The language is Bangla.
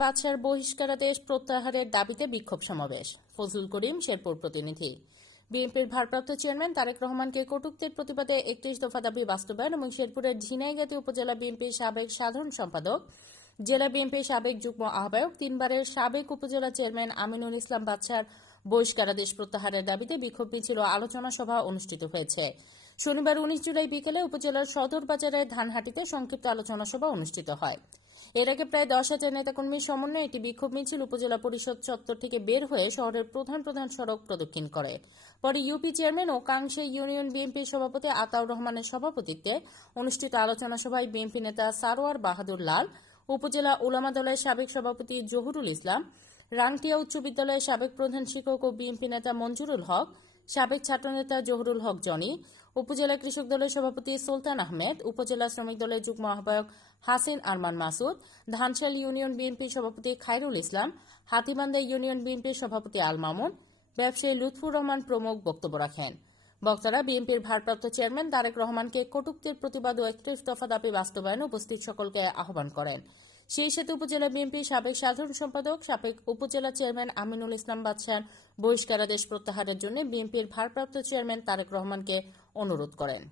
পাঁচশার বহিষ্কারাদেশ প্রত্যাহারের দাবিতে বিক্ষোভ সমাবেশ। ফজলুল করিম, শেরপুর প্রতিনিধি। বিএনপির ভারপ্রাপ্ত চেয়ারম্যান তারেক রহমানকে কটূক্তির প্রতিবাদে একত্রিশ দফা দাবি বাস্তবায়ন এবং শেরপুরের ঝিনাইগাতি উপজেলা বিএনপির সাবেক সাধারণ সম্পাদক, জেলা বিএনপির সাবেক যুগ্ম আহ্বায়ক, তিনবারের সাবেক উপজেলা চেয়ারম্যান আমিনুল ইসলাম বাদশার বহিষ্কারাদেশ প্রত্যাহারের দাবিতে বিক্ষোভ মিছিল আলোচনা সভা অনুষ্ঠিত হয়েছে। শনিবার উনিশ জুলাই বিকেলে উপজেলার সদর বাজারের ধানহাটিতে সংক্ষিপ্ত আলোচনা সভা অনুষ্ঠিত হয়। এর আগে প্রায় দশ হাজার নেতাকর্মীর সমন্বয়ে একটি বিক্ষোভ মিছিল উপজেলা পরিষদ চত্বর থেকে বের হয়ে শহরের প্রধান প্রধান সড়ক প্রদক্ষিণ করে। পরে ইউপি চেয়ারম্যান ও কাংশে ইউনিয়ন বিএনপির সভাপতি আতাউর রহমানের সভাপতিত্বে অনুষ্ঠিত আলোচনা সভায় বিএনপি নেতা সারোয়ার বাহাদুর লাল, উপজেলা ওলামা দলের সাবেক সভাপতি জহুরুল ইসলাম রাংটিয়া উচ্চ বিদ্যালয়ের সাবেক প্রধান শিক্ষক ও বিএনপি নেতা মঞ্জুরুল হক, সাবেক ছাত্রনেতা জহুরুল হক জনি উপজেলা কৃষক দলের সভাপতি সুলতান আহমেদ, উপজেলা শ্রমিক দলের যুগ্ম আহ্বায়ক হাসিন আরমান মাসুদ, ধানশাল ইউনিয়ন বিএনপির সভাপতি খায়রুল ইসলাম হাতিবান্ধা ইউনিয়ন বিএনপির সভাপতি আল মামুন, ব্যবসায়ী লুৎফুর রহমান প্রমুখ বক্তব্য রাখেন। বক্তারা বিএনপির ভারপ্রাপ্ত চেয়ারম্যান তারেক রহমানকে কটূক্তির প্রতিবাদ ও একত্রিশ দফা দাবি বাস্তবায়নে উপস্থিত সকলকে আহ্বান করেন। সেই সাথে উপজেলা বিএনপির সাবেক সাধারণ সম্পাদক, সাবেক উপজেলা চেয়ারম্যান আমিনুল ইসলাম বাদশাহ বহিষ্কারাদেশ প্রত্যাহারের জন্য বিএনপির ভারপ্রাপ্ত চেয়ারম্যান তারেক রহমানকে অনুরোধ করেন।